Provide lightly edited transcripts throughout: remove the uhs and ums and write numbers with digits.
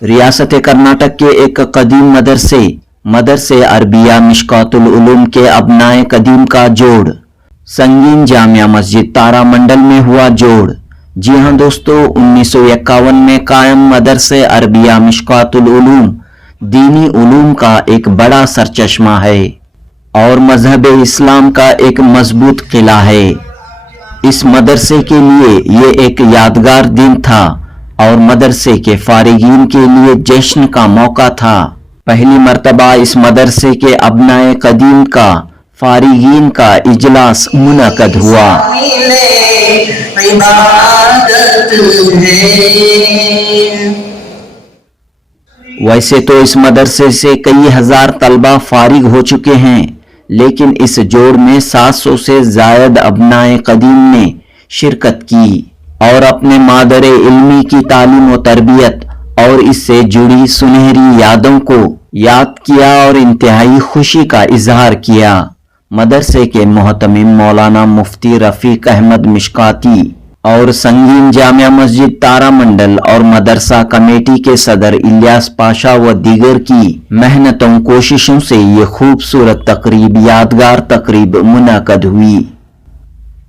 रियासत कर्नाटक के एक कदीम मदरसे अरबिया मिशकातुल उलूम के अबनाए कदीम का जोड़। संगीन जामिया मस्जिद तारामंडल में हुआ जोड़। जी हां दोस्तों, 1951 में कायम मदरसे अरबिया मिशकातुल उलूम दीनी उलूम का एक बड़ा सरचश्मा है और मजहब इस्लाम का एक मजबूत किला है। इस मदरसे के लिए ये एक यादगार दिन था और मदरसे के फारिगीन के लिए जश्न का मौका था। पहली मर्तबा इस मदरसे के अबनाए कदीम का फारिगीन का इजलास मुनक़द हुआ। वैसे तो इस मदरसे से कई हजार तलबा फारिग हो चुके हैं, लेकिन इस जोड़ में 700 से ज़ायद अबनाए कदीम ने शिरकत की और अपने मादरे इल्मी की तालीम व तरबियत और इससे जुड़ी सुनहरी यादों को याद किया और इंतहाई खुशी का इजहार किया। मदरसे के मोहतमिम मौलाना मुफ्ती रफीक अहमद मिशकाती और संगीन जामिया मस्जिद तारामंडल और मदरसा कमेटी के सदर इलियास पाशा व दीगर की मेहनतों कोशिशों से ये खूबसूरत तकरीब यादगार तकरीब मुनक़द हुई।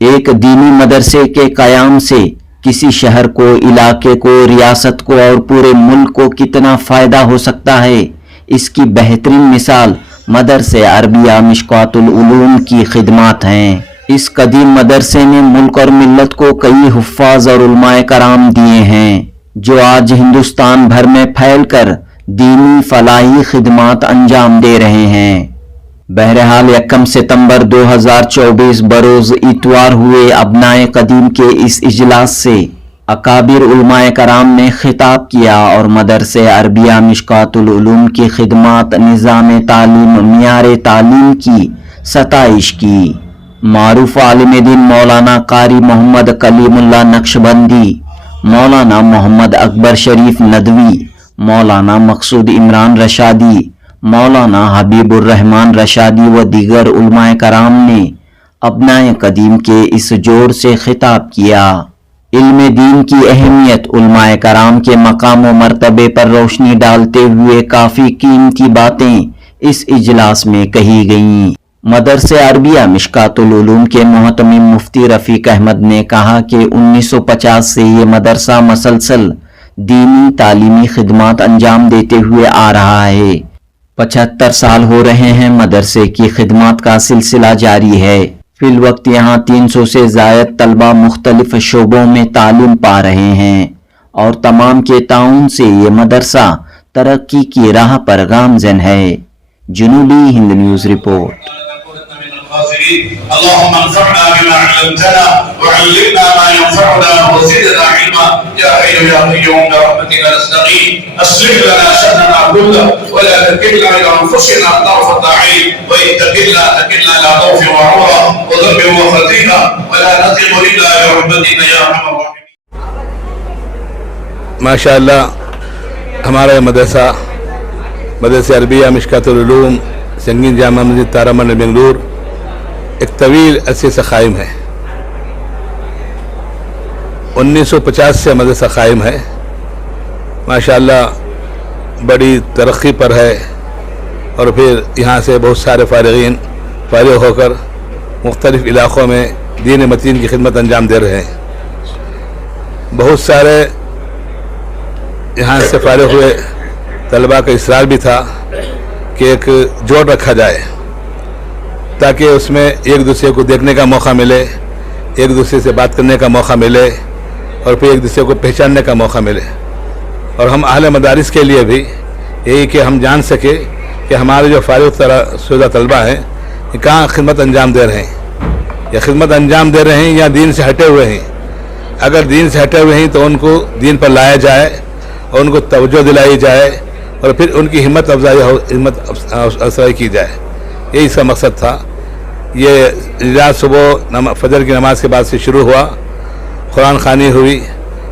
एक दीनी मदरसे के क़याम से किसी शहर को, इलाके को, रियासत को और पूरे मुल्क को कितना फ़ायदा हो सकता है, इसकी बेहतरीन मिसाल मदरसे अरबिया मिशकातुल उलूम की खिदमत हैं। इस कदीम मदरसे ने मुल्क और मिल्लत को कई हुफ़्फ़ाज़ और उलमाए कराम दिए हैं, जो आज हिंदुस्तान भर में फैल कर दीनी फलाही खिदमत अंजाम दे रहे हैं। बहरहाल 1 सितंबर 2024 बरोज़ इतवार हुए अबनाए कदीम के इस इजलास से अकाबिर उलमाए कराम ने खिताब किया और मदरसे अरबिया मिशकातुल उलूम की खिदमत, निज़ाम तालीम, मियार तालीम की सताइश की। मारूफ आलिम दीन मौलाना कारी मोहम्मद कलीमुल्लाह नक्शबंदी, मौलाना मोहम्मद अकबर शरीफ नदवी, मौलाना मकसूद इमरान रशादी, मौलाना हबीबुर रहमान रशादी व दीगर उलमाए कराम ने अबनाए कदीम के इस जोड़ से खिताब किया। इल्म दीन की अहमियत, उलमाए कराम के मकाम व मर्तबे पर रोशनी डालते हुए काफ़ी कीमती बातें इस इजलास में कही गईं। मदरसे अरबिया मिशकातुल उलूम के मोहतमिम मुफ्ती रफ़ीक अहमद ने कहा कि 1950 से ये मदरसा मसलसल दीनी तालीमी खिदमत अंजाम देते हुए आ रहा है। 75 साल हो रहे हैं मदरसे की खिदमत का सिलसिला जारी है। फिल वक्त यहाँ 300 से ज़ायद तलबा मुख्तलिफ शोबों में तालीम पा रहे हैं और तमाम के ताउन से ये मदरसा तरक्की की राह पर गामज़न है। जनूबी हिंद न्यूज़ रिपोर्ट। اللهم انفعنا بما علمتنا وعلمنا ما ينفعنا وزدنا علما يا حي يا قيوم برحمتك نستغيث اصلح لنا شأننا كله ولا تكلنا الى انفسنا طرفة عين وان تكلنا الى ضعف وعورة وذنب وخطيئة ولا نطيق الا برحمتك يا ارحم الراحمين. माशाअल्लाह हमारा मदरसा अरबिया मिशकातुल उलूम संगीन जामिया मस्जिद तारामंडल बेंगलुरु एक तवील अरसे से क़ायम है। 1950 से मदरसा क़ायम है। माशाअल्लाह बड़ी तरक्की पर है और फिर यहाँ से बहुत सारे फारिगीन फारिग होकर मुख्तलिफ़ इलाक़ों में दीन मतीन की खिदमत अंजाम दे रहे हैं। बहुत सारे यहाँ से फारिग हुए तलबा का इसरार भी था कि एक जोड़ रखा जाए ताकि उसमें एक दूसरे को देखने का मौका मिले, एक दूसरे से बात करने का मौका मिले और फिर एक दूसरे को पहचानने का मौका मिले। और हम अहले मदारिस के लिए भी यही कि हम जान सके कि हमारे जो फारिग शुदा तलबा हैं ये कहाँ खिदमत अंजाम दे रहे हैं, या खिदमत अंजाम दे रहे हैं या दीन से हटे हुए हैं। अगर दीन से हटे हुए हैं तो उनको दीन पर लाया जाए और उनको तवज्जो दिलाई जाए और फिर उनकी हिम्मत अफजाई की जाए। यही इसका मकसद था। ये इजलास सुबह फजर की नमाज के बाद से शुरू हुआ, कुरान ख़वानी हुई,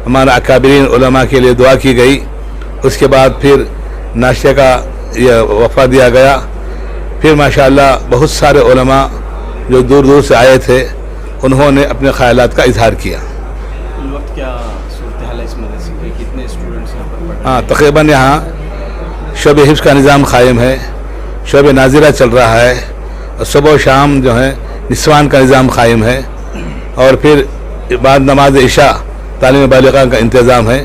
हमारा अकाबिरीन उलमा के लिए दुआ की गई, उसके बाद फिर नाश्ते का ये वफ़ा दिया गया। फिर माशाअल्लाह बहुत सारे उलमा जो दूर दूर से आए थे उन्होंने अपने ख़यालात का इजहार किया। उस वक्त क्या सूरत हाल है इस मदरसे की, कितने स्टूडेंट्स यहाँ पर पढ़ तकरीबन यहाँ शोब हिफ्ज़ का निज़ाम कायम है, शोब नाज़िरा चल रहा है, और सुबह शाम जो है निस्वान का निज़ाम कायम है, और फिर बाद नमाज इशा तालीम बालिग़ा का इंतज़ाम है।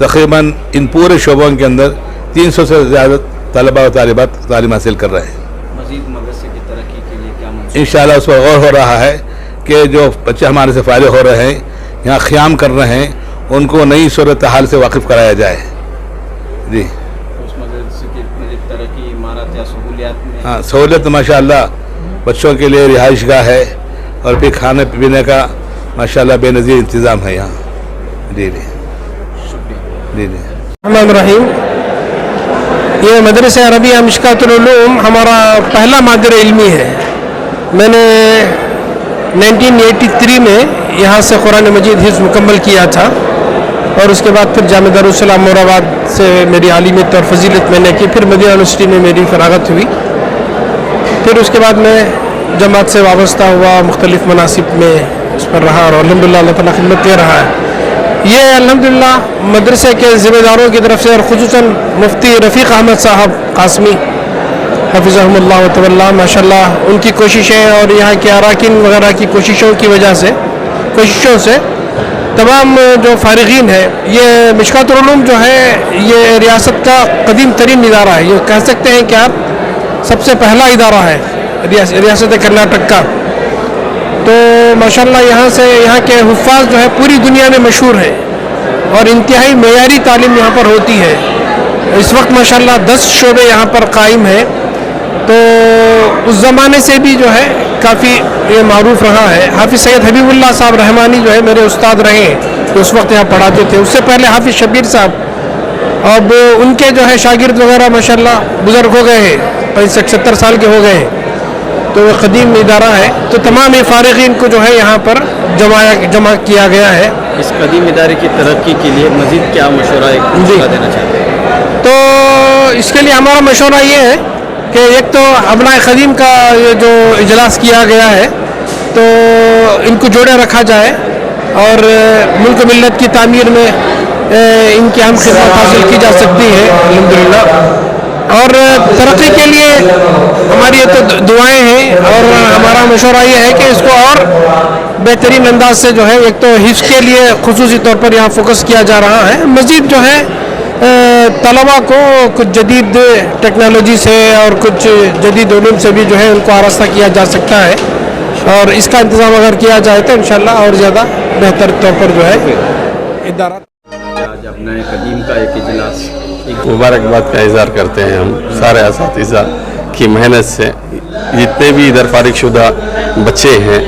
तकरीबन इन पूरे शोबों के अंदर 300 से ज़्यादा तलबा और तालिबात तालीम हासिल कर रहे हैं। मज़ीद मदरसे की तरक्की के लिए क्या मंशूर? इंशाअल्लाह उस पर गौर हो रहा है कि जो बच्चे हमारे से फारिग हो रहे हैं, यहाँ क़याम कर रहे हैं, उनको नई सूरत हाल से वाकिफ़ कराया जाए। जी उस मदरसे की मज़ीद तरक्की इमारत या सहूलियात में? हाँ, सहूलियत माशाअल्लाह बच्चों के लिए रिहाइशगाह है, और फिर खाने पीने का माशाअल्लाह बेनज़ीर इंतज़ाम है यहाँ। जी जी जी जी। रहमान रहीम। ये मदरसा अरबिया मिशकातुल उलूम हमारा पहला मादर इल्मी है। मैंने 1983 में यहाँ से कुरान मजीद हिफ्ज़ मुकम्मल किया था, और उसके बाद फिर जामिया दारुस्सलाम मोराबाद से मेरी आलिमियत और फजीलत मैंने की। फिर मदीना यूनिवर्सिटी में मेरी फरागत हुई। फिर उसके बाद मैं जमात से वाबस्ता हुआ, मुख्तलिफ़ मनासिब में उस पर रहा, और अल्हम्दुलिल्लाह अल्लाह ताला खिदमत दे रहा है। ये अल्हम्दुलिल्लाह मदरसे के ज़िम्मेदारों की तरफ से, और ख़ुसूसन मुफ्ती रफ़ीक़ अहमद साहब कासमी हफ़िज़हुमुल्लाह व तवल्ला, माशाअल्लाह उनकी कोशिशें और यहाँ के अराकीन वगैरह की कोशिशों से तमाम जो फ़ारिग़ीन है, ये मिशकातुल उलूम जो है ये रियासत का कदीम तरीन इदारा है। ये कह सकते हैं कि आप सबसे पहला इदारा है रियासत कर्नाटक का। तो माशाअल्लाह यहाँ के हुफ़ाज़ जो है पूरी दुनिया में मशहूर हैं, और इंतहाई मेयारी तालीम यहाँ पर होती है। इस वक्त माशाअल्लाह 10 शोबे यहाँ पर कायम हैं। तो उस ज़माने से भी जो है काफ़ी ये मारूफ रहा है। हाफिज़ सैयद हबीबुल्लाह साहब रहमानी जो है मेरे उस्ताद रहे हैं, तो उस वक्त यहाँ पढ़ाते थे। उससे पहले हाफिज़ शबीर साहब, अब उनके जो है शागिर्द वगैरह माशाअल्लाह बुज़ुर्ग हो गए हैं, 65-70 साल के हो गए हैं। तो वो कदीम इदारा है। तो तमाम फ़ारिग़ीन को जो है यहाँ पर जमा किया गया है। इस कदीम इदारे की तरक्की के लिए मज़ीद क्या मशवरा देना चाहते हैं? तो इसके लिए हमारा मशवरा ये है कि एक तो अबनाए क़दीम का ये जो इजलास किया गया है, तो इनको जोड़े रखा जाए, और मुल्क मिल्लत की तामीर में इनकी अहम खिदमत हासिल की जा सकती है अल्हम्दुलिल्लाह। और तरक्की के लिए हमारी ये तो दुआएं हैं, और हमारा मशवरा ये है कि इसको और बेहतरीन अंदाज से जो है, एक तो हिफ्ज़ के लिए खुसूसी तौर पर यहाँ फोकस किया जा रहा है। मज़ीद जो है तलबा को कुछ जदीद टेक्नोलॉजी से और कुछ जदीद उलूम से भी जो है उनको आरास्ता किया जा सकता है, और इसका इंतज़ाम अगर किया जाए तो इंशाअल्लाह और ज़्यादा बेहतर तौर पर जो है इदारा। आज अपने कदीम का एक इजलास, मुबारकबाद का इज़हार करते हैं हम सारे असातिज़ा की मेहनत से। जितने भी इधर फारिग शुदा बच्चे हैं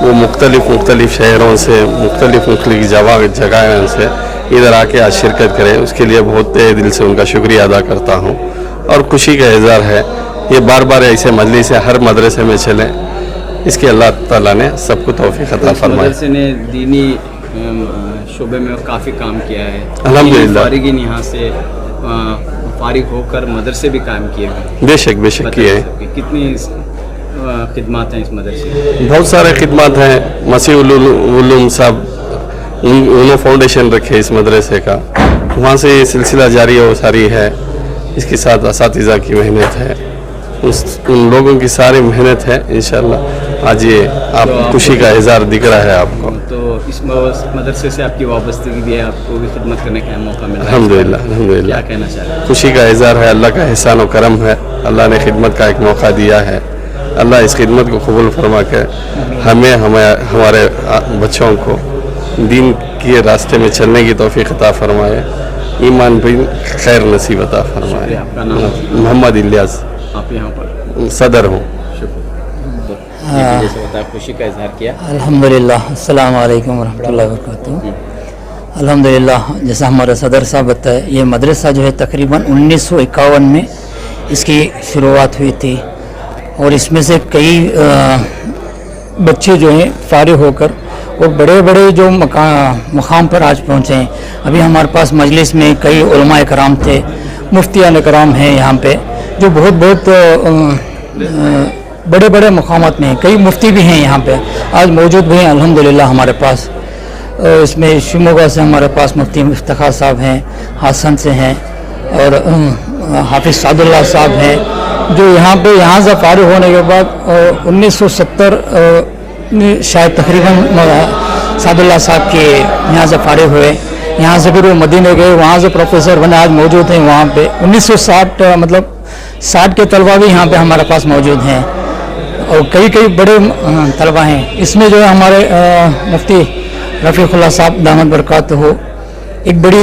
वो मुख्तलिफ़ शहरों से, मुख्तलिफ़ जगहों से इधर आके आज शिरकत करें, उसके लिए बहुत दिल से उनका शुक्रिया अदा करता हूँ, और खुशी का इज़हार है। ये बार बार ऐसे मजलिस हर मदरसे में चलें, इसके अल्लाह ताला ने सबको तौफीक अता फरमाए। मदरसे ने दीनी शोबे में काफ़ी काम किया है अल्हम्दुलिल्लाह। फारिगीन यहाँ से फारिग होकर मदरसे भी कायम किए हुए। बेशक किए हैं। कितनी खिदमत हैं इस मदरसे में? बहुत सारे खिदमत हैं। मसीह उलूम साहब उन्होंने फाउंडेशन रखे इस मदरसे का, वहाँ से ये सिलसिला जारी और सारी है। इसके साथ असातिज़ा की मेहनत है, उन लोगों की सारी मेहनत है। इंशाअल्लाह आज ये आप खुशी का इज़हार दिख रहा है आपको। तो इस मदरसे से आपकी वाबस्तगी भी है, आपको भी खिदमत करने का मौका मिला है। अल्हम्दुलिल्लाह। क्या कहना चाहते हैं? खुशी का इज़हार है, अल्लाह का एहसान और करम है। अल्लाह ने खिदमत का एक मौका दिया है। अल्लाह इस खिदमत को कबूल फरमा के हमारे बच्चों को दीन के रास्ते में चलने की तौफीक अता फरमाए, ईमान भी खैर नसीब अता फरमाए। आपका नाम? मोहम्मद इलियास, आप यहाँ पर सदर हूँ। खुशी का इजहार किया। अल्हम्दुलिल्लाह, अस्सलाम वालेकुम वरहमतुल्लाहि वबरकातुहू। अल्हम्दुलिल्लाह, जैसा हमारे सदर साहब बताए, ये मदरसा जो है तकरीबन 1951 में इसकी शुरुआत हुई थी, और इसमें से कई बच्चे जो हैं फारिग होकर वो बड़े बड़े जो मकाम पर आज पहुँचे हैं। अभी हमारे पास मजलिस में कई उलमाए कराम थे, मुफ्तियान कराम हैं यहाँ पे, जो बहुत बड़े बड़े मकामात में हैं। कई मुफ्ती भी हैं यहाँ पे आज मौजूद भी हैं अल्हम्दुलिल्लाह हमारे पास। इसमें शिमोगा से हमारे पास मुफ्ती इफ्तिखार साहब हैं, हासन से हैं और हाफिज़ सादुल्लाह साहब हैं, जो यहाँ से फारिग होने के बाद 1970 में शायद तकरीबन सादुल्लाह साहब के यहाँ से फारिग हुए। यहाँ से फिर वो मदीने गए, वहाँ से प्रोफेसर बने, आज मौजूद हैं वहाँ पे। 1960 मतलब 60 के तलबा भी यहाँ पे हमारे पास मौजूद हैं और कई बड़े तलबा हैं। इसमें जो है हमारे मुफ्ती रफ़ीक़ुल्लाह साहब दामद बरकात हो, एक बड़ी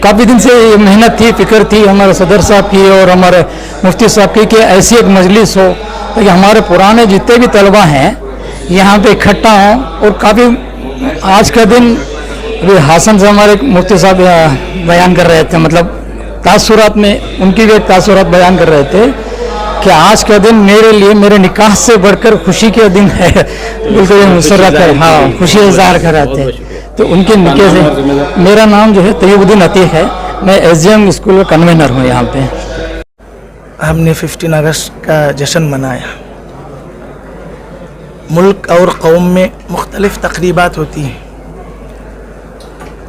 काफ़ी दिन से ये मेहनत थी, फ़िक्र थी हमारे सदर साहब की और हमारे मुफ्ती साहब की कि ऐसी एक मजलिस हो ताकि हमारे पुराने जितने भी तलबा हैं यहाँ पे इकट्ठा हों। और काफ़ी आज का दिन अभी हासन से हमारे मुफ्ती साहब बयान कर रहे थे, मतलब तासुरात में उनकी भी एक तासुरात बयान कर रहे थे कि आज का दिन मेरे लिए मेरे निकाह से बढ़कर खुशी का दिन है। बिल्कुल मुसर्रत है, हाँ, खुशी इज़हार कराते हैं। तो उनके निकाह से मेरा नाम जो है तैयबुद्दीन अतीक है, मैं एसजीएम स्कूल का कन्वीनर हूँ यहाँ पे। हमने 15 अगस्त का जश्न मनाया। मुल्क और कौम में मुख्तलिफ़ तकरीबात होती हैं,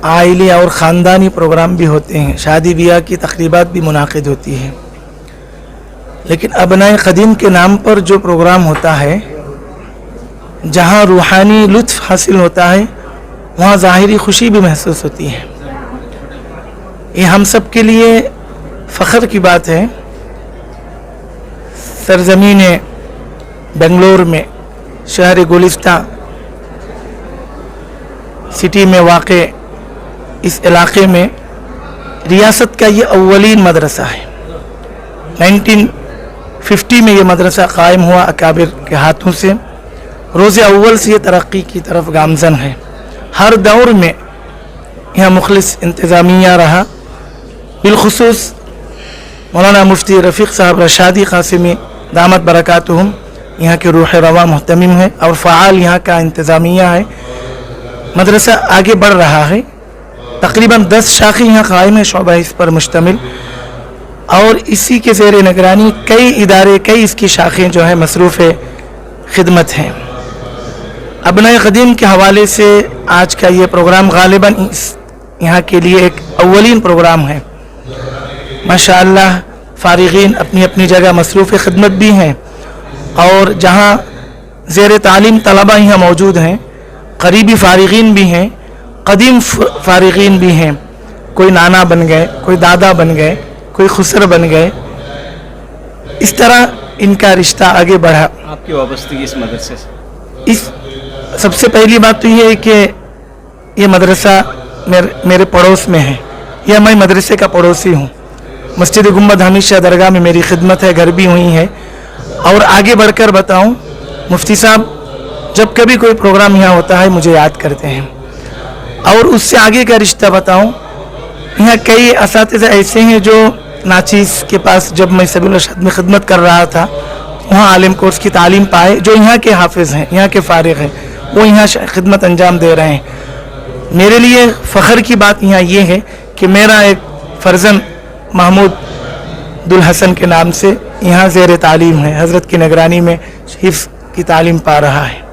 आइली और ख़ानदानी प्रोग्राम भी होते हैं, शादी ब्याह की तकरीबात भी मुनाकिद होती हैं, लेकिन अबनाए क़दीम के नाम पर जो प्रोग्राम होता है, जहाँ रूहानी लुत्फ़ हासिल होता है, वहाँ ज़ाहिरी खुशी भी महसूस होती है। ये हम सब के लिए फ़ख्र की बात है। सरज़मीन बेंगलोर में शहर गुलिस्ता सिटी में वाक़े इस इलाक़े में रियासत का ये अव्वलीन मदरसा है। 1950 में ये मदरसा कायम हुआ अकाबिर के हाथों से। रोज़े अव्वल से ये तरक्की की तरफ गामज़न है। हर दौर में यहाँ मुखलिस इंतज़ामिया रहा। बिलखुसूस मौलाना मुफ्ती रफ़ीक़ साहब रशादी क़ासिमी दामत बरकातुहुम यहाँ के रूह रवा मुहतमिम है और फ़आल यहाँ का इंतज़ामिया है। मदरसा आगे बढ़ रहा है। तकरीबन 10 शाखें यहाँ कायम है, शोबा इस पर मुश्तमिल, और इसी के ज़ेर निगरानी कई इदारे, कई इसकी शाखें जो है मसरूफ़ खिदमत हैं। अबनाए क़दीम के हवाले से आज का ये प्रोग्राम गालिबन यहाँ के लिए एक अव्वलीन प्रोग्राम है। माशाअल्लाह फ़ारिगीन अपनी अपनी जगह मसरूफ़ खिदमत भी हैं और जहाँ ज़ेर तालीम तलबा यहाँ मौजूद हैं, करीबी फ़ारिगीन भी हैं, कदीम फ़ारिगीन भी हैं। कोई नाना बन गए, कोई दादा बन गए, कोई खुसर बन गए। इस तरह इनका रिश्ता आगे बढ़ा। आपकी वाबस्तगी इस मदरसे से? इस सबसे पहली बात तो ये है कि ये मदरसा मेरे पड़ोस में है, या मैं मदरसे का पड़ोसी हूँ। मस्जिद गुम्बद हमीशा दरगाह में मेरी खिदमत है, घर भी हुई है। और आगे बढ़कर बताऊँ, मुफ्ती साहब जब कभी कोई प्रोग्राम यहाँ होता है मुझे याद करते हैं। और उससे आगे का रिश्ता बताऊँ, यहाँ कई असातिज़ा ऐसे हैं जो नाचीज़ के पास जब मैं सबील इरशाद में खिदमत कर रहा था वहाँ आलिम कोर्स की तालीम पाए, जो यहाँ के हाफिज़ हैं, यहाँ के फ़ारिग हैं, वो यहाँ खिदमत अंजाम दे रहे हैं। मेरे लिए फ़ख्र की बात यहाँ ये है कि मेरा एक फ़र्जन महमूद दुल हसन के नाम से यहाँ ज़ेर तालीम है, हज़रत की निगरानी में हिफ्ज़ की तालीम पा रहा है।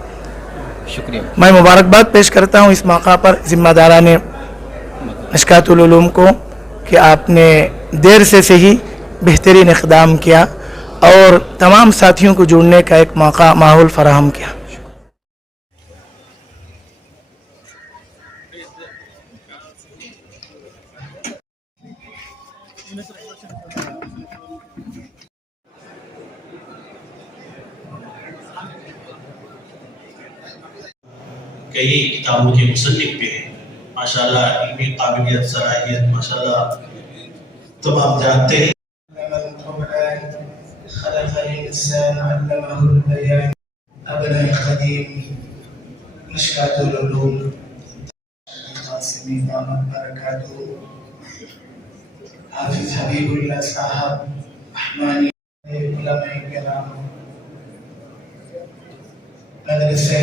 शुक्रिया। मैं मुबारकबाद पेश करता हूँ इस मौका पर ज़िम्मेदाराने मिशकातुल उलूम को कि आपने देर से ही बेहतरीन इक़दाम किया और तमाम साथियों को जुड़ने का एक मौका माहौल फराहम किया। कई किताबों के मुसन्निफ भी हैं माशाल्लाह, इनकी काबिलियत सलाहियत माशाल्लाह तमाम जानते हैं। अबनाए क़दीम मिशकातुल उलूम क़ासिमी दामत बरकातुहू, हाफिज़ हबीबुल्लाह साहब रहमानी, उलमाए किराम, मदरसे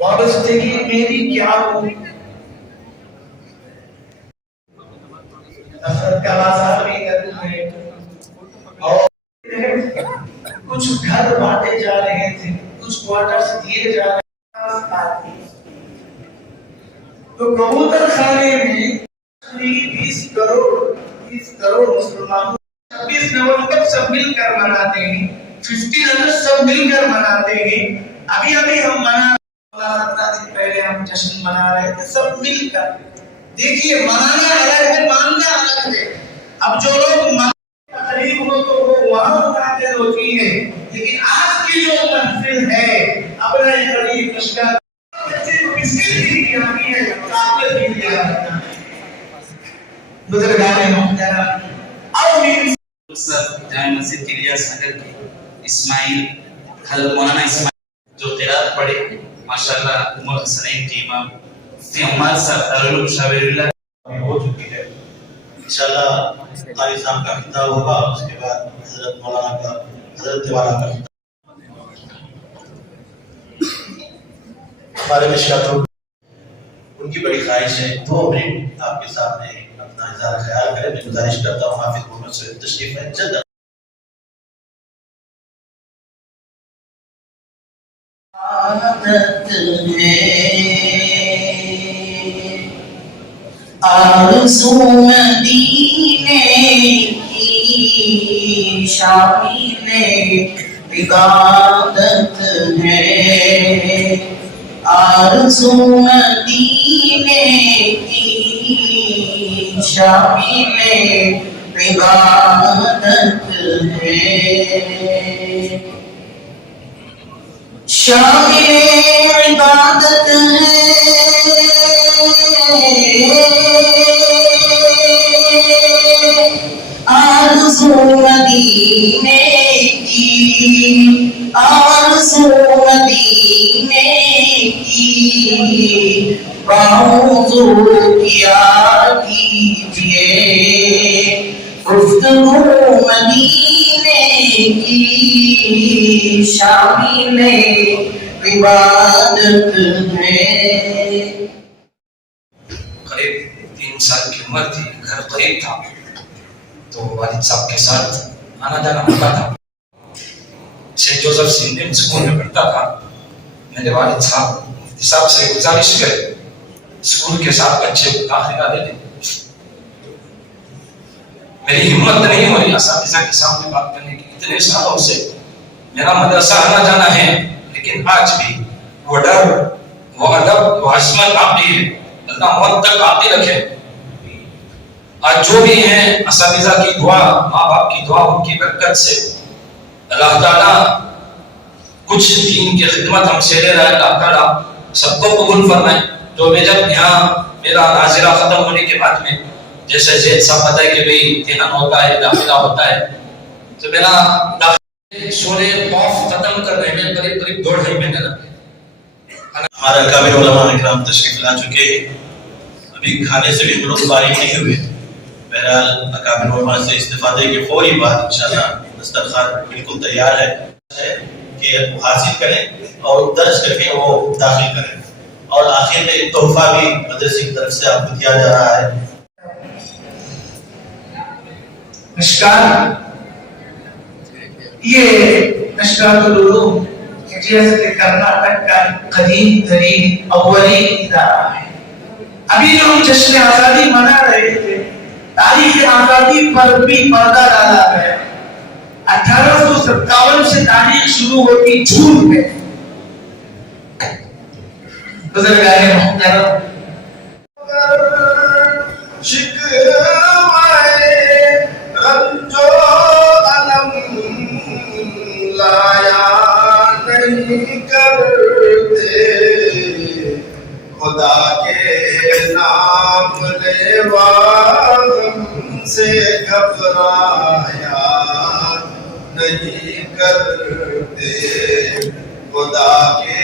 वाबस्तगी मेरी क्या हो, नफरत का बाजार भी करते हैं और कुछ घर बांटे जा रहे थे, कुछ क्वार्टर्स दिए जा रहे थे। तो कबूतर खाने में 20 करोड़ मुसलमानों 26 नवंबर सब मिलकर मनाते हैं, 15 अगस्त सब मिलकर मनाते हैं। अभी हम मना 17 दिन पहले हम जश्न मना रहे थे सब मिलकर। देखिए मनाना अलग है, मानना अलग है। अब जो लोग तकलीफ हो तो वो वहां मनाते होती है, लेकिन आज की जो महफिल है अपना करीब मुश्किल बच्चे को बिस्किट भी दिया है, चॉकलेट भी दिया है। बुजुर्गाने मोहतरम और जामे मस्जिद के लिए नगर के इस्माइल हजरत मौलाना इस्माइल जो क़िरात पढ़े माशाअल्लाह उमर हसनैन की इमाम मुफ्ती अम्मार साहब दारुल शाबिरिल्लाह हो चुकी है। इंशाल्लाह कारी साहब का खिताब होगा, उसके बाद हजरत मौलाना का हजरत वाला का हमारे मिशकात उनकी बड़ी ख्वाहिश है 2 मिनट आपके सामने अपना इज़हार ख्याल करें। मैं गुजारिश करता हूँ हाफिज मोहम्मद सैयद तशरीफ है जल्द आरज़ू मदीने की शामिले इबादत है, आरज़ू मदीने की शामिले इबादत है, शामिले इबादत है, आरज़ू मदीने की, आरज़ू मदीने की, बाहुज़ू किया कीजिए, गुफ्तगू मदीने की शामिले इबादत है। करीब 3 साल की उम्र थी, घर करीब था, तो वालिद साहब के साथ आना जाना होता था। सेंट जोसेफ इंडियन स्कूल में पढ़ता था। मेरे वालिद साहब मुफ्ती साहब से गुजारिश करे स्कूल के साथ बच्चे को दाखिला दे दें। मेरी हिम्मत नहीं हो रही असातिज़ा के सामने बात करने की, इतने सालों से मेरा मदरसा आना जाना है, लेकिन आज भी वो डर, वो अदब, वो अज़मत आती है। अल्लाह मौत तक आती रखे। आज जो भी हैं असातिज़ा की दुआ, माँ बाप की दुआ, उनकी बरकत से अल्लाह ताला कुछ दीन की खिदमत हमसे ले रहा है। अल्लाह ताला सबको कबूल फरमाए। तो मैं जब यहाँ मेरा नाज़िरा खत्म होने के बाद में जैसे ज़ैद साहब बताए कि भाई इम्तिहान होता है, दाखिला होता है, तो मेरा सोने खौफ खत्म करने में करीब 2-2.5 महीने लगे। हमारा काबिल उलमा इकराम तशरीफ ला चुके हैं, अभी खाने से भी हम लोग फारिग नहीं हुए। बहरहाल काबिल उलमा से इस्तिफादे के फौरी बाद इंशाअल्लाह दस्तरखान बिल्कुल तैयार है कि हासिल करें और दर्ज करके वो दाखिल करें। और आखिर में एक तोहफा भी मदरसे की तरफ से आपको दिया जा रहा है। ये मिशकातुल उलूम रियासत कर्नाटक का कदीम तरीन अव्वली इदारा है। अभी जो हम जश्न आजादी मना रहे थे, तारीख आजादी पर भी पर्दा डाला गया। 1857 से तारीख शुरू होती झूठ में। बुजुर्गाने मोहतरम शिकवाए रंजो अलम लाया नहीं करते, खुदा के नाम लेवा से घबराया नहीं करते, खुदा के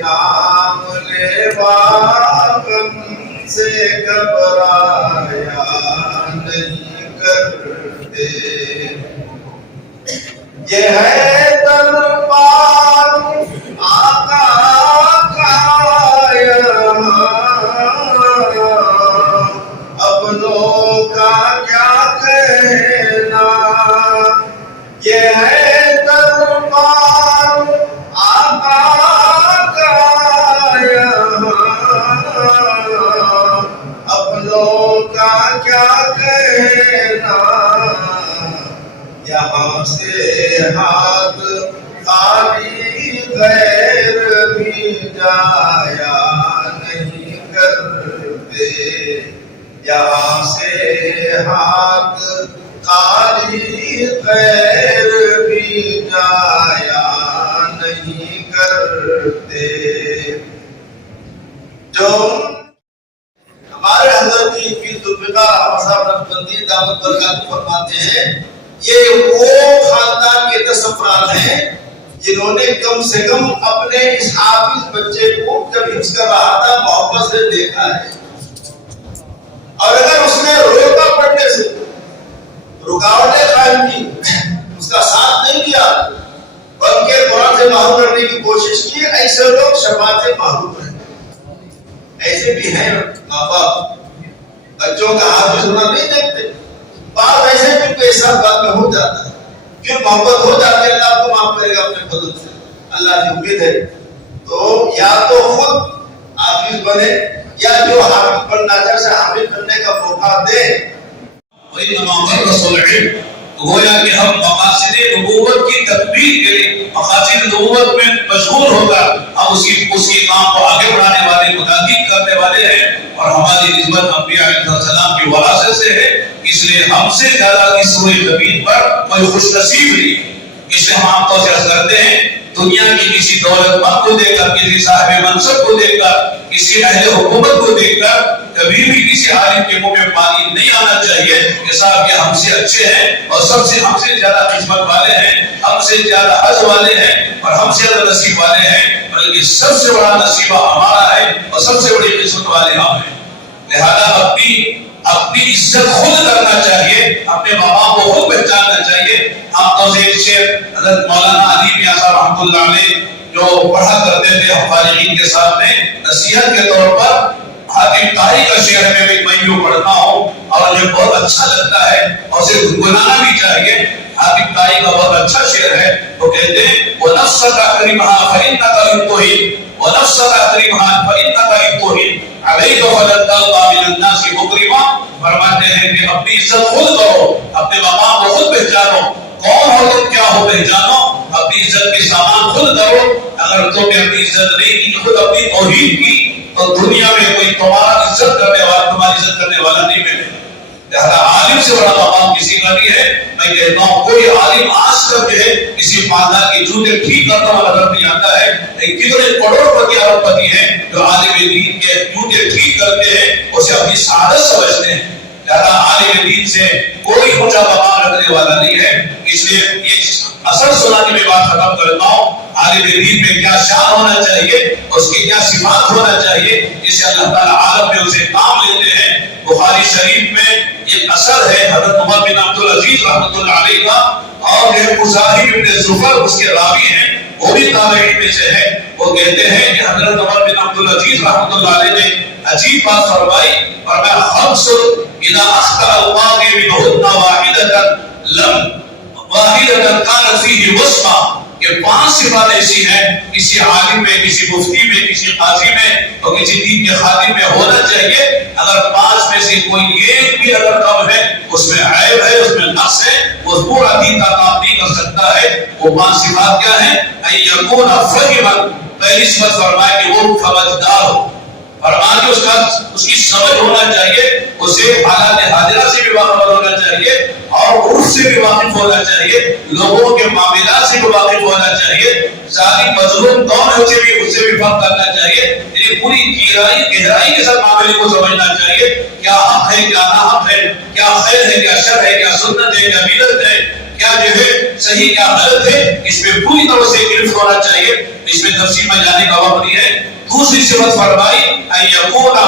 नाम लेवा से घबराया नहीं करते। ये है दरबार आका का अपनों का क्या कहना, ये है दरबार आका का यहाँ से हाथ खाली गैर भी जाया नहीं करते, यहाँ से हाथ खाली गैर भी जाया नहीं करते। जो हमारे हज़रत की पीर जुल्फ़िकार साहब नक्शबंदी दामत बरकात फरमाते हैं, ये वो खानदान के 10 अफराद हैं जिन्होंने कम से कम अपने इस हाफिज बच्चे को जब हिफ्ज़ कर रहा था मोहब्बत से देखा है, और अगर उसने रोका पढ़ने से रुकावटें कायम की, उसका साथ नहीं दिया, बल्कि कुरान से माहूम करने की कोशिश की, ऐसे लोग शफाअत से माहूम हैं। ऐसे भी हैं माँ बाप बच्चों का हाफिज होना नहीं देखते, बात ऐसे भी कोई साथ बात में हो जाता है, फिर मोहब्बत हो जाती है, अल्लाह को माफ करेगा अपने फजल से, अल्लाह की उम्मीद है। तो या तो खुद हाफिज बने या जो हाफिज बनना चाहे हाफिज बनने का मौका दे। गोया कि हम मकासिद नबूवत की तकमील के लिए मकासिद नबूवत में मशगूल होकर हम उसकी काम को आगे बढ़ाने वाले, मुताबिक करने वाले हैं, और हमारी निस्बत अंबिया अलैहिस्सलाम की वरासत से है, इसलिए हमसे ज्यादा इस रोए ज़मीन पर कोई खुशनसीब नहीं। इसलिए हम आमतौर से अर्ज करते हैं, दुनिया की किसी दौलतमंद को देखकर, किसी साहिब मनसब को देखकर, किसी अहले हुकूमत को देखकर कभी भी किसी आलिम के मुंह में पानी नहीं आना चाहिए कि साहब ये हमसे अच्छे हैं और सबसे हमसे ज्यादा किस्मत वाले हैं, हमसे ज्यादा हज वाले हैं और हमसे ज्यादा नसीब वाले हैं, बल्कि सबसे बड़ा नसीबा हमारा है और सबसे बड़ी किस्मत वाले हम हैं। लिहाजा अपनी इज्जत खुद करना चाहिए, अपने माँ बाप को खुद पहचानना चाहिए। आमतौर से एक शेर हज़रत मौलाना अली मियां साहब रहमतुल्लाह अलैह जो पढ़ा करते थे हम फारिगीन के सामने नसीहत के तौर पर, हाकिम ताई का शेर मैं यूं पढ़ता हूँ और मुझे बहुत अच्छा लगता है और उसे गुनगुनाना भी चाहिए। हाकिम ताई का बहुत अच्छा शेर है, वो कहते हैं वो नफ्सका करीमहा फइन्नका इंतुहिन व नफ्सका करीमहा फइन्नका इंतुहिन अलैका फलन तल्का मिनन नास मुकरिमा। फरमाते हैं कि अपनी इज्जत खुद करो, अपने माँ बाप को खुद पहचानो, कौन हो तुम क्या हो पहचानो, अपनी इज्जत के सामान खुद करो। अगर तुमने अपनी इज्जत नहीं की, खुद अपनी तौहीद की, तो दुनिया में कोई तुम्हारी इज्जत करने वाला नहीं मिले। लिहाजा आलिम से बड़ा मकाम किसी का नहीं है। मैं कहता हूँ कोई आलिम आज तक जो है किसी खानदान के जूते ठीक करता हुआ नजर नहीं आता है। कितने करोड़पति अरबपति हैं जो आलिम दीन के जूते ठीक करते हैं, उसे अपनी सादत समझते हैं। लिहाजा आलिम दीन से कोई ऊंचा मकाम रखने वाला नहीं है। इसलिए ये असल सुनाने में बात खत्म करता हूँ, आलिम दीन में क्या शान होना चाहिए, उसकी क्या सिफात होना चाहिए, जिससे अल्लाह ताला आलम में उसे काम लेते हैं। बुखारी शरीफ में एक असर है हजरत उमर बिन अब्दुल अजीज रहमतुल्लाह अलैह का, और जो मुजाहिब इब्न जुफर उसके रावी हैं, वो भी ताबईन में से है। वो कहते हैं कि हजरत उमर बिन अब्दुल अजीज रहमतुल्लाह अलैह ने अजीब बात फरमाई, और मैं खम्स इदा अख्ता अल-वाक़ि बिहुन्ना वाहिदतन लम वाहिदतन कान फीही वस्मा, कि 5 सिफात ऐसी हैं किसी आलिम में, किसी मुफ्ती में, किसी काजी में और किसी दीन के खादिम में होना चाहिए। अगर 5 में से कोई एक भी अगर कम है, उसमें ऐब है, उसमें नक्स है, वो पूरा दीन का काम नहीं कर सकता है। वो 5 सिफात क्या है? अय्यकूना फहिमन, पहली सिफत फरमाए कि वो समझदार हो, फरमान कि उसकी समझ होना चाहिए, उसे हालात हाजिरा से भी वाकिफ होना चाहिए और उर्फ से भी वाकिफ होना चाहिए, लोगों के मामलात से भी वाकिफ होना चाहिए, जालिम मजलूम कौन है उससे भी फर्क करना चाहिए। ये पूरी गहराई के साथ मामले को समझना चाहिए, क्या हक है, क्या ना हक है, क्या खैर है, क्या शर है, क्या सुन्नत है, क्या बिदअत है, क्या जो है सही क्या गलत है, इसमें पूरी तरह से इल्म होना चाहिए। इसमें तफसील में जाने का वक्त नहीं है। दूसरी सिफत फरमाई अय्यकूना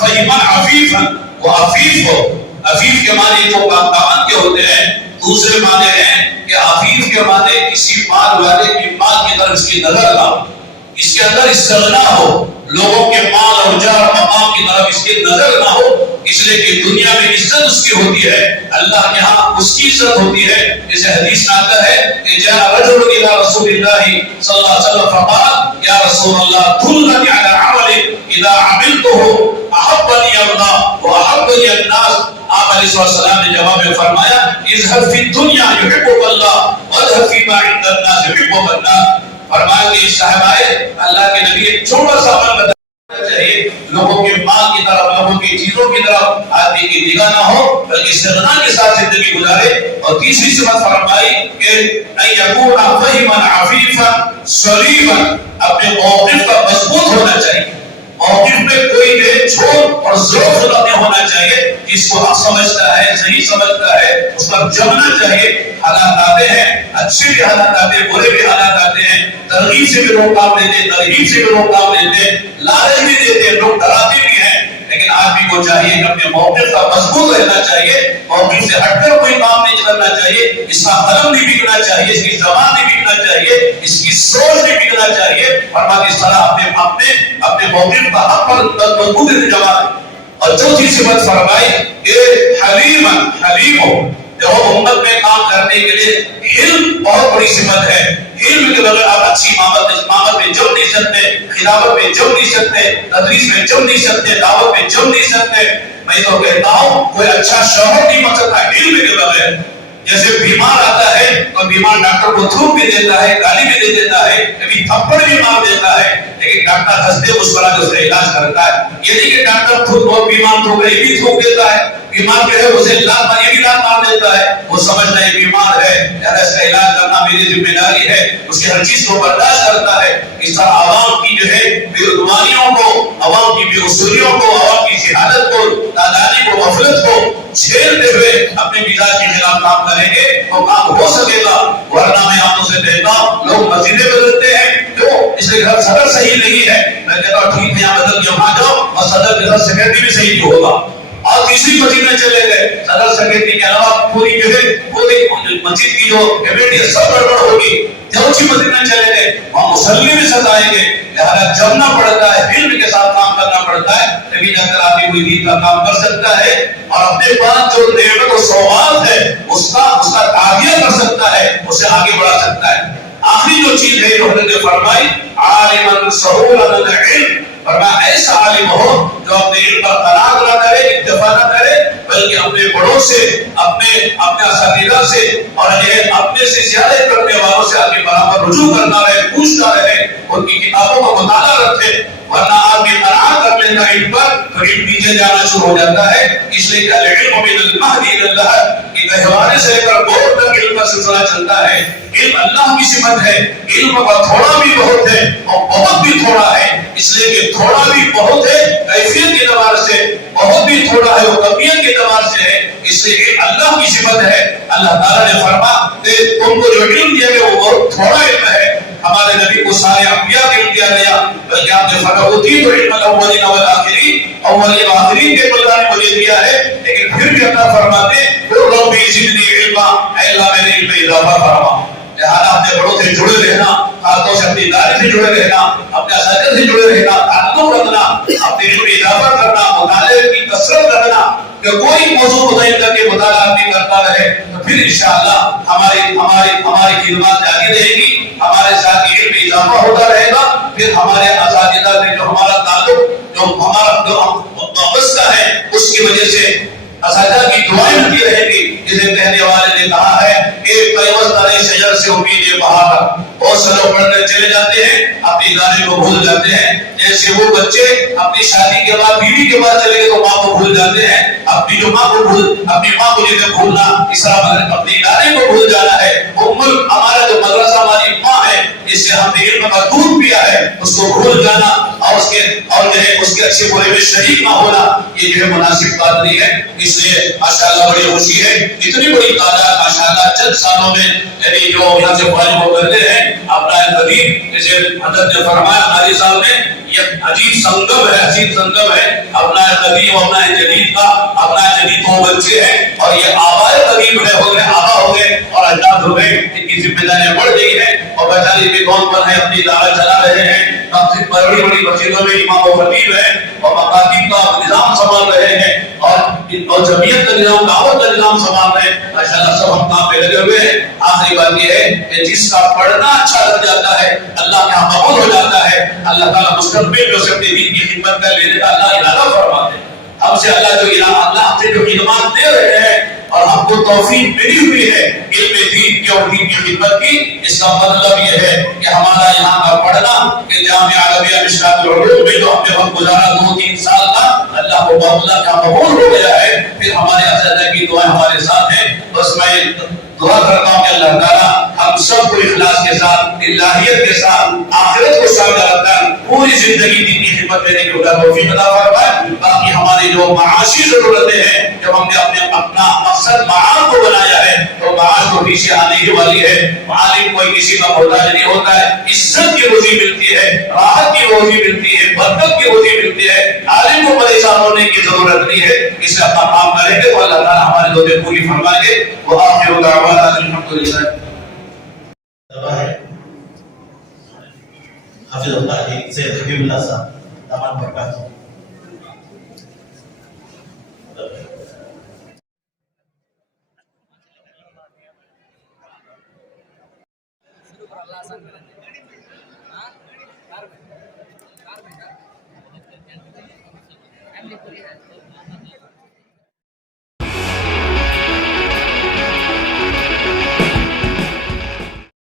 फहिमन अफीफन, वो अफीफ हो। अफीफ के माने तो पाबंद के होते हैं, दूसरे माने हैं कि अफीफ के माने किसी माल वाले की माल की तरफ इसकी नजर ना हो, इसके अंदर इस्तिग़ना हो, लोगों के माल और जार मकाम की तरफ इसकी नजर ना हो, इसलिए कि दुनिया में इज्जत उसकी होती है, अल्लाह के यहाँ उसकी इज्जत होती है। जैसे हदीस में आता है कि जा रजुल इला रसूलिल्लाहि सल्लल्लाहु अलैहि वसल्लम फक़ाल या रसूलल्लाह दुल्लनी अला अमलिन इज़ा अमिलतुहु अहब्बनी अल्लाह व अहब्बनी अन्नास آپ علیہ السلام نے جواب میں فرمایا اذهب فی الدنیا یحبک اللہ واذهب فیما عند الناس یحبک الناس. فرمایا کہ صاحب آئے اللہ کے نبی ایک چھوٹا سا عمل بتانا چاہیے، لوگوں کے مال کی طرف، لوگوں کی چیزوں کی طرف آدمی کی نگاہ نہ ہو بلکہ استغنا کے ساتھ زندگی گزارے. اور تیسری صفت فرمائی کہ ان یکون فہما عفیفا صلیبا، اپنے موقف کا مضبوط ہونا چاہیے، موقف میں کوئی بے چھوڑ اور ضعف نہیں ہونا چاہیے. جس کو حق سمجھتا ہے، صحیح سمجھتا ہے، اس پر جمنا چاہیے. حالات آتے ہیں، اچھے بھی حالات آتے ہیں، برے بھی حالات آتے ہیں، ترغیب سے بھی لوگ کام لیتے ہیں، ترغیب سے بھی لوگ کام لیتے ہیں، لالچ بھی دیتے ہیں، لوگ ڈراتے بھی ہیں. لیکن آدمی کو چاہیے کہ اپنے موقف کا مضبوط رہنا چاہیے، موقف سے ہٹ کر کوئی کام نہیں کرنا چاہیے. اس کا قلم نہیں بگڑنا چاہیے، اس کی زبان نہیں بگڑنا چاہیے، اس کی سوچ نہیں بگڑنا چاہیے. اور اس طرح اپنے موقف کا حق پر مضبوط انتظام. اور چوتھی صفت فرمائی کہ حلیم ہو. دیکھو امت میں کام کرنے کے لیے علم بہت بڑی صفت ہے. علم کے بغیر آپ اچھی امامت میں جم نہیں سکتے، خلافت میں جم نہیں سکتے، تدریس میں جم نہیں سکتے، دعوت میں جم نہیں سکتے. میں تو کہتا ہوں کوئی اچھا شوہر نہیں بن سکتا علم کے بغیر. جیسے بیمار آتا ہے تو بیمار ڈاکٹر کو تھوک بھی دیتا ہے، گالی بھی دے دیتا ہے، کبھی تھپڑ بھی مار دیتا ہے، لیکن ڈاکٹر ہنستے مسکرا کے اس کا علاج کرتا ہے. یہ نہیں کہ ڈاکٹر خود بہت بیمار تھوک رہے بھی تھوک دیتا ہے، بیمار جو ہے اسے یہ بھی لات مار دیتا ہے. وہ سمجھتا ہے بیمار ہے، اس کا علاج کرنا میری ذمہ داری ہے، اس کی ہر چیز کو برداشت کرتا ہے. اس طرح عوام کی جو ہے بے عنوانیوں کو، عوام کی بے اصولیوں کو، عوام کی جہالت کو، نادانی کو، غفلت کو چھیڑتے ہوئے اپنے مزاج کے خلاف کام کریں گے تو کام ہو سکے گا. ورنہ میں آپ سے کہتا ہوں لوگ مسجدیں بدلتے ہیں جو اس کے گھر صدر صحیح نہیں ہے، میں کہتا ہوں ٹھیک ہے یہاں بدل کے وہاں جاؤ اور صدر کے گھر سیکرٹری بھی صحیح نہیں ہوگا. اور تیسری مسجد میں چلے گئے، صدر سیکرٹری کے علاوہ پوری جو ہے پوری مسجد کی جو کمیٹی ہے سب گڑبڑ ہوگی. جب اچھی مسجد میں چلے گئے وہاں مصلی بھی ستائیں گے. لہٰذا جمنا پڑتا ہے، علم کے ساتھ کام کرنا پڑتا ہے، تبھی جا کر آدمی کوئی دین کا کام کر سکتا ہے اور اپنے پاس جو نعمت و سوغات ہے اس کا تعبیہ کر سکتا ہے، اسے آگے بڑھا سکتا ہے. آخری جو چیز ہے جو حضرت نے فرمائی عالما سہولا العلم، فرمایا ایسا عالم ہو جو اپنے علم پر قناعت نہ کرے، اکتفا نہ کرے، بلکہ اپنے بڑوں سے، اپنے اساتذہ سے اور اپنے سے زیادہ کرنے والوں سے آگے برابر رجوع کرنا رہے، پوچھتا رہے، ان کی کتابوں کا مطالعہ رکھے. ورنہ آدمی قناعت کر لیتا ہے علم پر تو علم نیچے جانا شروع ہو جاتا ہے. اس لیے کہ العلم من المہد الی اللحد، کہ گہوارے سے لے کر گور تک علم کا سلسلہ چلتا ہے. علم اللہ کی صفت ہے، علم کا تھوڑا بھی بہت ہے اور بہت بھی تھوڑا ہے. اس لیے کہ تھوڑا بھی بہت ہے کیفیت کے اعتبار سے، بہت بھی تھوڑا ہے وہ کمیت کے اعتبار سے ہے. اس لیے علم اللہ کی صفت ہے. اللہ تعالیٰ نے فرمایا کہ تم کو جو علم دیا گیا وہ بہت تھوڑا علم ہے. ہمارے نبی کو سارے انبیاء کے علم دیا گیا، بلکہ آپ نے فرمایا ہوتی تو علم الاولین والآخرین، اولین و آخرین کے اللہ نے مجھے دیا ہے. لیکن پھر بھی اللہ فرماتے رب زدنی علما، اے اللہ میرے علم میں اضافہ فرما. لہٰذا اپنے بڑوں سے جڑے رہنا، خاص سے اپنی داری سے جڑے رہنا، اپنے اساتذہ سے جڑے رہنا، تعلق رکھنا، اپنے علم میں اضافہ کرنا، مطالعے کی کثرت رکھنا. کہ کوئی موضوع متعین کر کے مطالعہ نہیں کرتا رہے تو پھر انشاءاللہ ہماری خدمات جاری رہے گی، ہمارے ساتھ علم میں اضافہ ہوتا رہے گا. پھر ہمارے اساتذہ سے جو ہمارا تعلق، جو ہمارا وابستہ ہے، اس کی وجہ سے اساتذہ کی دعائیں ملتی رہے گی. جسے کہنے والے نے کہا ہے کہ پیوست علیہ شجر سے امید بہار. بہت سے لوگ پڑھنے چلے جاتے ہیں، اپنے ادارے کو بھول جاتے ہیں. جیسے وہ بچے اپنی شادی کے بعد بیوی کے بعد چلے گئے تو ماں کو بھول جاتے ہیں. اپنی ماں کو جسے بھولنا، اس طرح اپنے ادارے کو بھول جانا ہے. ہمارا جو مدرسہ ہماری ماں ہے، جس سے ہم نے علم کا دودھ پیا ہے، اس کو بھول جانا اور اس کے اچھے برے میں شریک نہ ہونا، یہ جو ہے مناسب بات نہیں ہے. اس لیے ماشاءاللہ بڑی خوشی ہے، اتنی بڑی تعداد ماشاءاللہ چند سالوں میں یعنی جو یہاں سے فارغ ہو کرتے ہیں اپنا قدیم، جیسے حضرت نے فرمایا حدیث صاحب نے، یہ عجیب سنگم ہے اپنا قدیم اپنا جدید کا. اپنا جدید دو بچے ہیں اور یہ آبائے قدیم ہے، ہو گئے آبا ہو گئے اور اجداد ہو گئے. ان کی ذمہ داریاں بڑھ گئی ہیں اور بیچارے بھی کون پر ہے، اپنی ادارہ چلا رہے ہیں. بڑی بڑی مسجدوں میں امام و خطیب ہے اور مکاتب کا نظام سنبھال رہے ہیں اور جمعیت کا نظام، دعوت کا نظام سنبھال رہے ہیں. ماشاءاللہ سب ہم کام پہ لگے ہوئے ہیں. آخری بات یہ ہے کہ جس کا پڑھنا اچھا لگ جاتا ہے اللہ کے یہاں قبول ہو جاتا ہے. اللہ تعالیٰ مستقبل میں اسے اپنے دین کی خدمت کر لینے کا اللہ ارادہ فرماتے ہیں. ہم سے اللہ سے جو خدمات دے رہے ہیں اور ہم کو توفیق ملی ہوئی ہے علم دین کی اور دین کی خدمت کی، اس کا مطلب یہ ہے کہ ہمارا یہاں کا پڑھنا کہ جامعہ عربیہ مشکات العلوم میں جو ہم نے وقت گزارا 2-3 سال کا، اللہ کو اللہ کا قبول ہو گیا ہے. پھر ہمارے اساتذہ کی دعائیں ہمارے ساتھ ہیں. بس میں دعا کرتا ہوں کہ اللہ تعالیٰ ہم سب کو اخلاص کے ساتھ، الہیت کے ساتھ، آخرت کو سامنے رکھ کر پوری زندگی دین کی خدمت دینے کی توفیق عطا فرمائے. باقی ہماری جو معاشی ضرورتیں ہیں، جب ہم نے اپنا مقصد معاش کو بنایا ہے تو معاش کو پیچھے آنے کی والی ہے. عالم کوئی کسی کا محتاج نہیں ہوتا ہے، عزت کی روزی ملتی ہے، راحت کی روزی ملتی ہے، برکت کی روزی ملتی ہے. عالم کو پریشان ہونے کی ضرورت نہیں ہے. اس سے اپنا کام کریں گے تو اللہ تعالیٰ ہماری دعائیں پوری فرمائیں گے. وآخر دعوانا الحمدللہ. حافظ اللہ سید حبیب اللہ صاحب داماد برکات. family